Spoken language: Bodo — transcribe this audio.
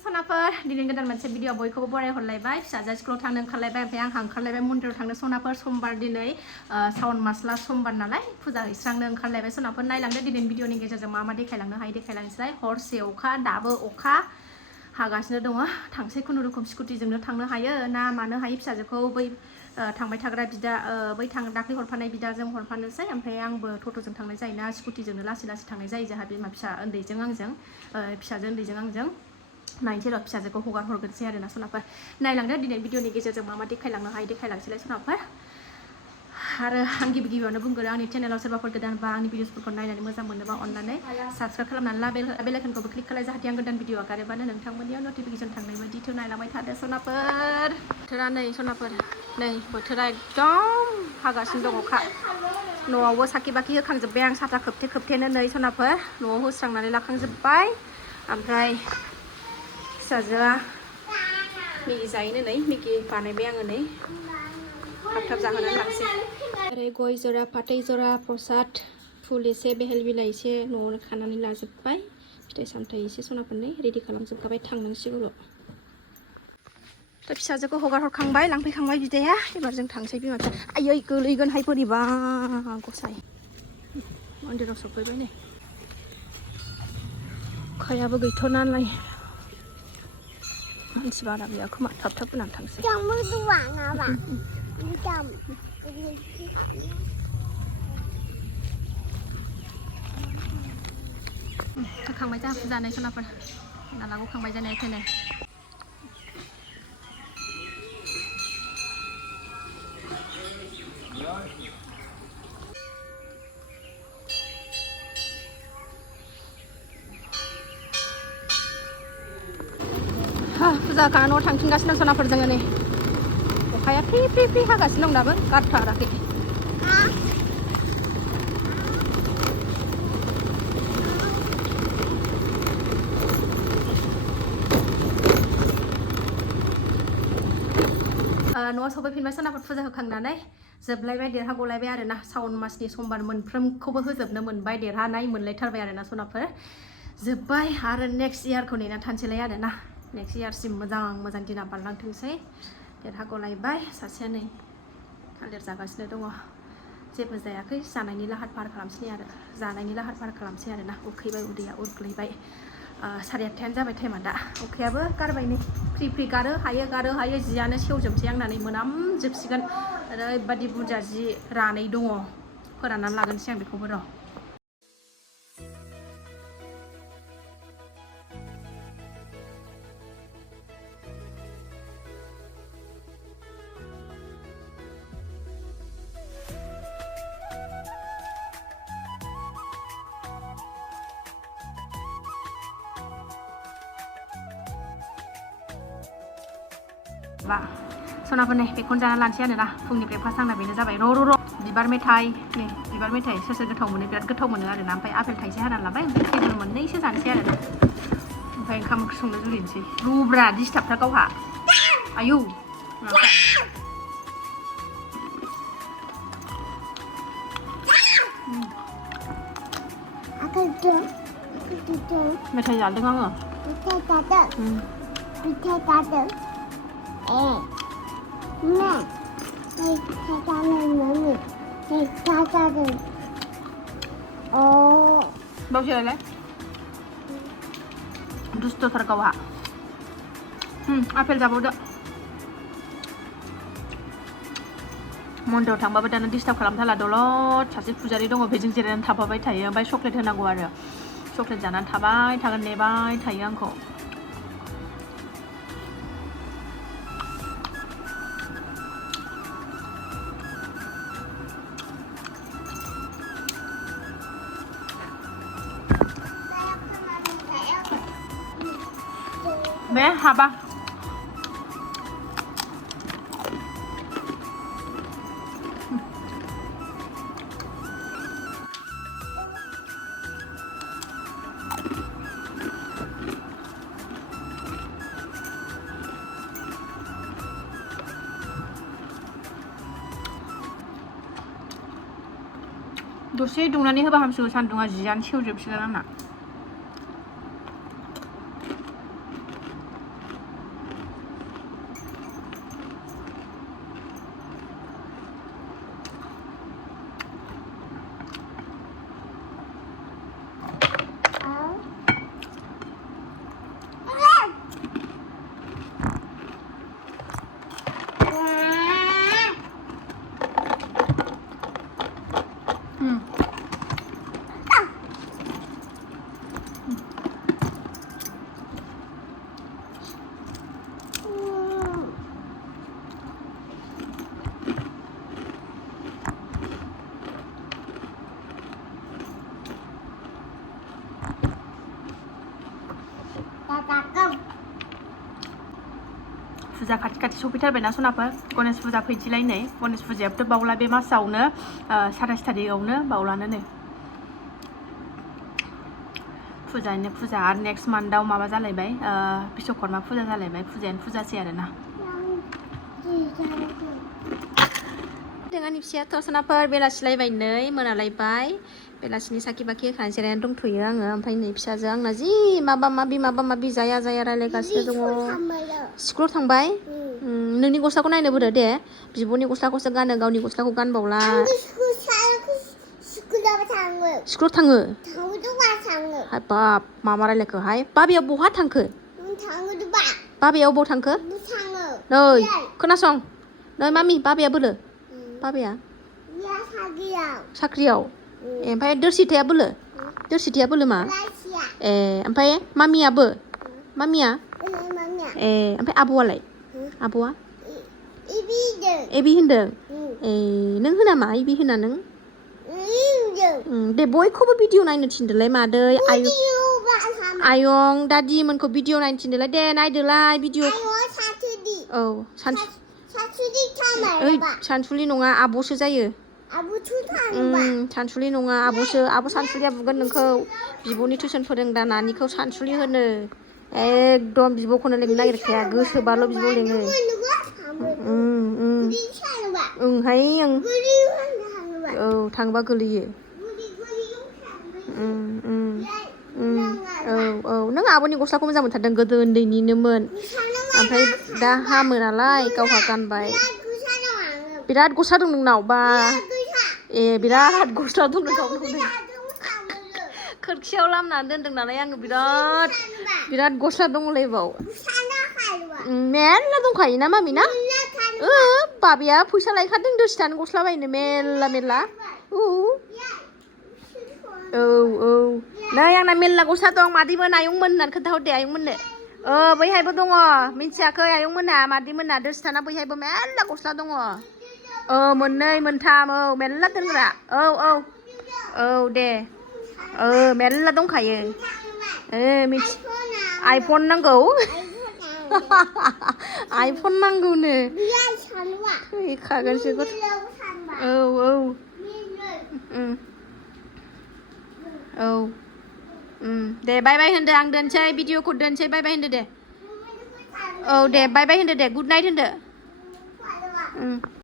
सनाफोर दिनै गोदान मोनसे भिडिअ बयखौबो बराय हरलायबाय फिसाजो स्कुलाव थांनो ओंखारलायबाय ओमफ्राय आंहा ओंखारलायबाय मन्दिराव थांनो सनाफोर समबार दिनै सावन मास लास्ट समबार नालाय फुजा हैस्रांनो ओंखारलायबाय सनाफोर नायलांदो दिनै भिडिअनि गेजेरजों मा मा देखायलांनो हायो देखायलांनोसै हरसे अखा दाबो अखा हागासिनो दङ थांसै खुनुरुखुम स्कुटिजोंनो थांनो हायो ना मानो हायो फिसाजोखौ बै थांबाय थाग्रा बिदा बै दाख्लै हरफानाय बिदाजों हरफानोसै ओमफ्राय आंबो टट'जों थांनाय जायोना स्कुटिजोंनो लासै लासै थांनाय जायो जोंहा बिमा फिसा उन्दैजों आंजों फिसाजो उन्दैजों आंजों नायनोसै र' फिसाजोखौ हगार हरगोनसै आरोना सनाफोर नायलांदो दिनै भिडिअनि गेजेरजों मा मा देखायलांनो हायो देखायलांसैलाय सनाफोर आरो आं गिबियावनो बुंगोन आंनि चेनेलाव सोरबाफोर गोदान बा आंनि भिडिअसफोरखौ नायनानै मोजां मोनोबा अननानै साबस्क्राइब खालामनानै ला बेल आइकनखौबो क्लिक खालाय जाहाथे आं गोदान भिडिअ आगारोबानो नोंथांमोननियाव नटिफिकेसन थांनाय बायदिथ' नायलांबाय थादो सनाफोर बोथोरा नै सनाफोर नै बोथोरा एकदम हागासिनो दं अखा न'आवबो साखि बाखि होखांजोब्बाय आं साथा खोबथेनो नै सनाफोर न'आव होस्रांनानै लाखांजोब्बाय ओमफ्राय फिसाजोआ मेगि जायोनो नै मेगि बानायबाय आङो नै थाब थाब जाहोनानै लांसै ओरै गय जरा फाथै जरा प्रसाद फुल एसे बेहेल बिलाइ एसे न'आवनो खानानै लाजोब्बाय फिथाइ सामथाइ एसे सनाफोरनै रेडि खालामजोबखाबाय थांनांसिगौल' दा फिसाजोखौ हगार हरखांबाय लांफैखांबाय बिदाया एबार जों थांसै बिमा फिसा आयै गोलैगोनहाय बोरैबा गसाय मन्दिराव सफैबाय नै अखायाबो गैथ'नालाय मानसि बारा गैया खोमा थाब थाब होनानै थांसै होखांबाय जोंहा फुजा नै सनाफोर नालागौ खांबाय जानाय थैनाय फुजा होखांना न'आव थांफिनगासिनो सनाफोर जोङो नै अखाया फ्रि फ्रि फ्रि हागासिनो दं दाबो गारथाराखै न'आव सफैफिनबाय सनाफोर फुजा होखांनानै जोबलायबाय देरहा गलायबाय आरोना सावन मासनि समबार मोनफ्रोमखौबो होजोबनो मोनबाय देरहानाय मोनलायथारबाय आरोना सनाफोर जोब्बाय आरो नेक्स्ट इयारखौ नेना थानोसैलाय आरोना नेक्स्ट इयारसिम मोजां दिना बारलांथोंसै देरहा गलायबाय सासेया नै थालिर जागासिनो दङ जेबो जायाखै जानायनि लाहार फाहार खालामसै आरोना उखैबाय उदैया उरग्लैबाय 8:30 जाबाय टाइमा दा अखायाबो गारबाय नै फ्रि फ्रि गारो हायो जियानो सेवजोबसै आंना नै मोनामजोबसिगोन ओरैबादि बुरजा जि रानै दङ फोराननानै लागोनसै आं बेखौबो र' सनाफोर नै बेखौनो जाना लानोसै आरोना फुंनि ब्रेकफास्ट आंना बेनो जाबाय र' बिबार मेथाइ नै बिबार मेथाइ सोर गोथाव मोनो बिराद गोथाव मोनो आरोना ओमफ्राय आपेल थाइसे हानानै लाबाय ओमफ्राय खेजुर मोननैसो जानोसै आरोना ओमफ्राय ओंखाम ओंख्रि संनो जुरिनोसै रुब्रा डिस्टार्बथार गावहा आयौ मेथाइ जादों आङो बावसैलाय दुस्थ'थार गावहा आपेल जाबावदो मन्दिराव थांबाबो दाना डिस्टार्ब खालामथारला दलद सासे फुजारि दङ बेजों जिरायनानै थाफाबाय थायो ओमफ्राय चक्लेट होनांगौ आरो चक्लेट जानानै थाबाय थागोन नेबाय थायो आंखौ बे हाबा दसे दुंनानै होबा हामसिगौ सान्दुङा जियानो सेवजोबसिगोन आंना फुजा खाथि सफैथारबायना सनाफोर गणेश फुजा फैदिलाय नै गणेश फुजायाबोथ' बावला बे मासावनो 27 थारिखआवनो बावलानो नै फुजायानो फुजा आरो नेक्स्ट मान्थआव माबा जालायबाय बिश्वकर्मा फुजा जालायबाय फुजायानो फुजासै आरोना आंनि फिसायाथ' सनाफोर बेलासिलायबाय नै मोनालायबाय बेलासिनि साखि बाखि होखानानै जिरायनानै दंथ'यो आङो ओमफ्राय नै फिसाजो आंना जि माबा माबि जाया रायलायगासिनो दङ स्कुलाव थांबाय नोंनि गस्लाखौ नायनो बोरो दे बिब'नि गस्लाखौसो गानो गावनि गस्लाखौ गानबावला स्कुलाव थाङो बाब मामा रायलायखोहाय बाबाया बहा थांखो बाबाया अबाव थांखो नै खोनासं नै मामि बाबाया बोरो बाबाया साख्रियाव ओमफ्राय दोरसिथाया बोलो मा ओमफ्राय मामियाबो मामिया ओमफ्राय आब'आलाय आब'आ एबि होनदों नों होना मा एबि होना नों दे बयखौबो भिडिअ नायनो थिनदोलाय मादै आयं दादि मोनखौ भिडिअ नायनो थिनदोलाय दे नायदोलाय भिडिअ औ सानसुलि नङा आब'सो जायो सानसुलि नङा आब'सो आब' सानसुलिया बुगोन नोंखौ बिब'नि टिउसन फोरोंदा नानिखौ सानसुलि होनो एकदम बिब'खौनो लेंनो नागिरखाया गोसोबाल' बिब' लेङो ओंहाय औ थांबा गोलैयो औ नों आब'नि गस्लाखौ मोजां मोनथारदों गोदो उन्दैनिनोमोन ओमफ्राय दा हामो नालाय गावहा गानबाय बिराद गस्ला दं नोंनाव बा बिराद गस्ला दं नोंनाव खोरखियाव लामनानै दोनदों नालाय आङो बिराद गस्ला दंलायबाव मेरला दंखायो ना मामि ना बाबाया फैसा लायखादों दसे थानो गस्ला बायनो मेरला औ नै आंना मेरला गस्ला दं मादैमोन आयंमोन होननानै खोन्थाहर दे आयंमोननो बैहायबो दङ मिन्थियाखै आयंमोना मादैमोना दसे थाना बैहायबो मेरला गस्ला दङ मोननै मोनथाम मेरला दोनग्रा औ दे मेरला दंखायो आइफन नांगौ आइफन नांगौनो फैखागोनसो औ दे बाय बाय होनदो आं दोनसै भिडिअखौ दोनसै बाय बाय होनदो दे औ दे बाय बाय होनदो दे गुड नाइट होनदो